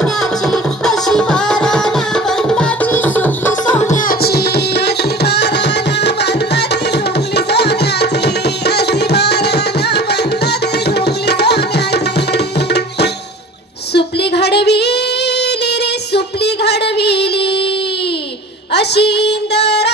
सोन्याची अशी बाराना बंदाची सुपली सोन्याची अशी बाराना बंदाची झोपली सोन्याची अशी बाराना बंदाची झोपली सोन्याची सुपली घडविली रे सुपली घडविली अशी इंदरा